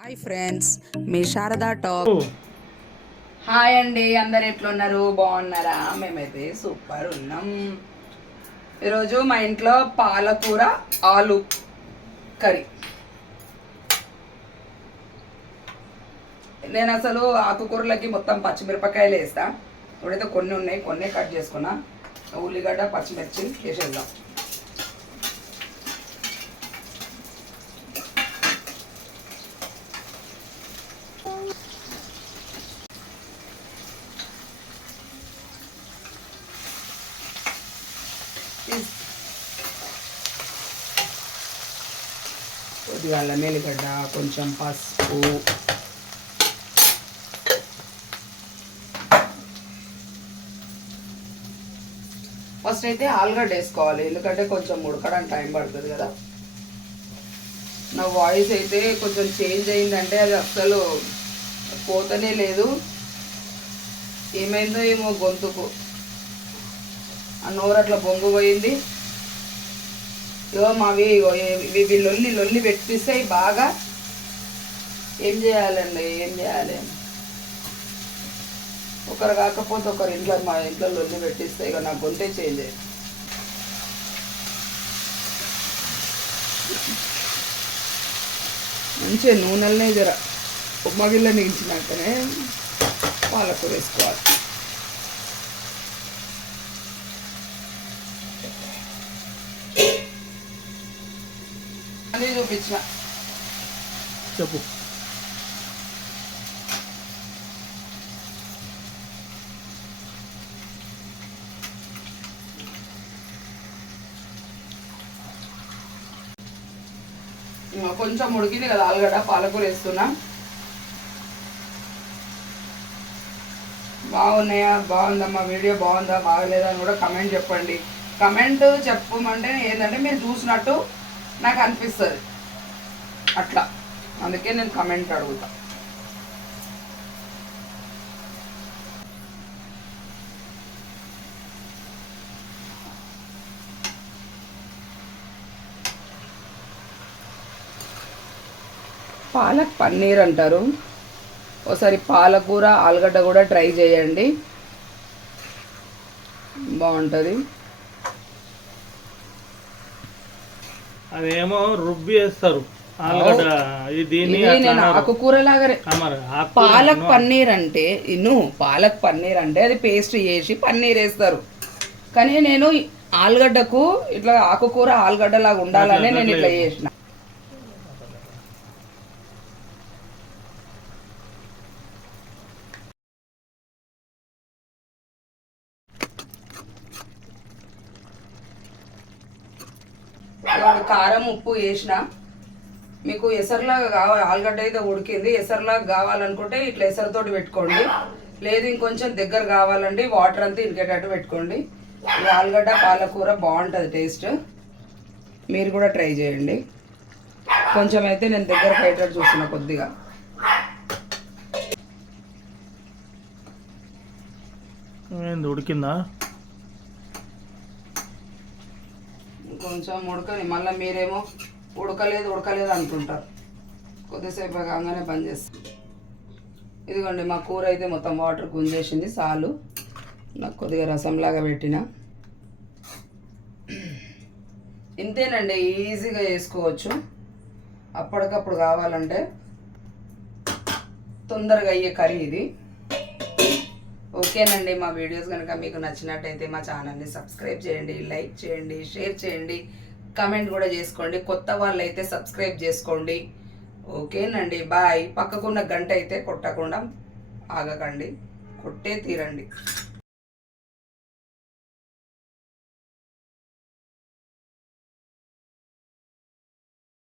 Hi friends, మీ Sharada talk. Hi అండి, అందరు ఎట్లున్నారు? బాగున్నారా? మేమైతే సూపర్ ఉన్నాం. ఈరోజు మా ఇంట్లో పాలకూర ఆలు కర్రీ. నేను అసలు ఆకుకూరలకి మొత్తం పచ్చిమిరపకాయలు వేస్తా. ఇప్పుడైతే కొన్ని ఉన్నాయి, కొన్ని కట్ చేసుకున్నా. ఉల్లిగడ్డ పచ్చిమిర్చి వేసేద్దాం. కొద్దిగా అల్లం ఎల్లిగడ్డ, కొంచెం పసుపు, ఫస్ట్ అయితే ఆలుగడ్డ వేసుకోవాలి, ఎందుకంటే కొంచెం ఉడకడానికి టైం పడుతుంది కదా. నా వాయిస్ అయితే కొంచెం చేంజ్ అయిందంటే అది అస్సలు పోతనే లేదు. ఏమైందో ఏమో గొంతుకు, ఆ నోరు అట్లా బొంగు పోయింది. ఇగో మావి ఇవి లొల్లి లొల్లి పెట్టిస్తాయి బాగా. ఏం చేయాలండి, ఏం చేయాలి? ఒకరు కాకపోతే ఒకరు ఇంట్లో, మా ఇంట్లో లొల్లి పెట్టిస్తాయి. ఇక నా గొంతే చేంజ్ అయ్యింది. మంచిగా నూనెలనే జర ఉప్మా గిల్ల నీంచినాకనే పాలకూర వేసుకోవాలి. అదే చూపించిన చెప్పు. కొంచెం ఉడికింది కదా ఆలుగడ్డ, పాలకూర వేస్తున్నా. బాగున్నాయా, బాగుందమ్మా, వీడియో బాగుందా, బాగలేదా అని కూడా కమెంట్ చెప్పండి. కమెంట్ చెప్పమంటే ఏంటంటే మీరు చూసినట్టు నాకు అనిపిస్తుంది అట్లా, అందుకే నేను కమెంట్ అడుగుతా. పాలక్ పన్నీర్ అంటారు. ఒకసారి పాలకూర ఆలుగడ్డ కూడా ట్రై చేయండి, బాగుంటుంది. అదేమో రుబ్బి వేస్తారు ఆలుగడ్డ. నేను ఆకుకూర లాగానే పాలక్ పన్నీర్ అంటే పాలక్ పన్నీర్ అంటే అది పేస్ట్ చేసి పన్నీర్ వేస్తారు. కానీ నేను ఆలుగడ్డకు ఇట్లా ఆకుకూర ఆలుగడ్డ లాగా ఉండాలని నేను ఇట్లా చేసిన. కారం ఉప్పు వేసిన. మీకు ఎసరులాగా కావాలి, ఆలుగడ్డ అయితే ఉడికింది, ఎసరులాగా కావాలనుకుంటే ఇట్లా ఎసరుతోటి పెట్టుకోండి. లేదు ఇంకొంచెం దగ్గర కావాలండి, వాటర్ అంతా ఇంకేటట్టు పెట్టుకోండి. ఈ ఆలుగడ్డ పాలకూర బాగుంటుంది టేస్ట్, మీరు కూడా ట్రై చేయండి. కొంచెం అయితే నేను దగ్గర పెట్టేటట్టు చూస్తున్నా కొద్దిగా. ఉడికిందా? కొంచెం ఉడకని, మళ్ళీ మీరేమో ఉడకలేదు అనుకుంటారు. కొద్దిసేపు కాగానే బంద్ చేస్తాం. ఇదిగోండి మా కూర అయితే మొత్తం వాటర్ గుంజేసింది, చాలు. నాకు కొద్దిగా రసంలాగా పెట్టిన. ఇంతేనండి, ఈజీగా చేసుకోవచ్చు. అప్పటికప్పుడు కావాలంటే తొందరగా అయ్యే కర్రీ ఇది. ఓకేనండి, మా వీడియోస్ కనుక మీకు నచ్చినట్టయితే మా ఛానల్ని సబ్స్క్రైబ్ చేయండి, లైక్ చేయండి, షేర్ చేయండి, కమెంట్ కూడా చేసుకోండి. కొత్త వాళ్ళు అయితే సబ్స్క్రైబ్ చేసుకోండి. ఓకేనండి, బాయ్. పక్కకున్న గంట అయితే కొట్టకుండా ఆగకండి, కొట్టే తీరండి.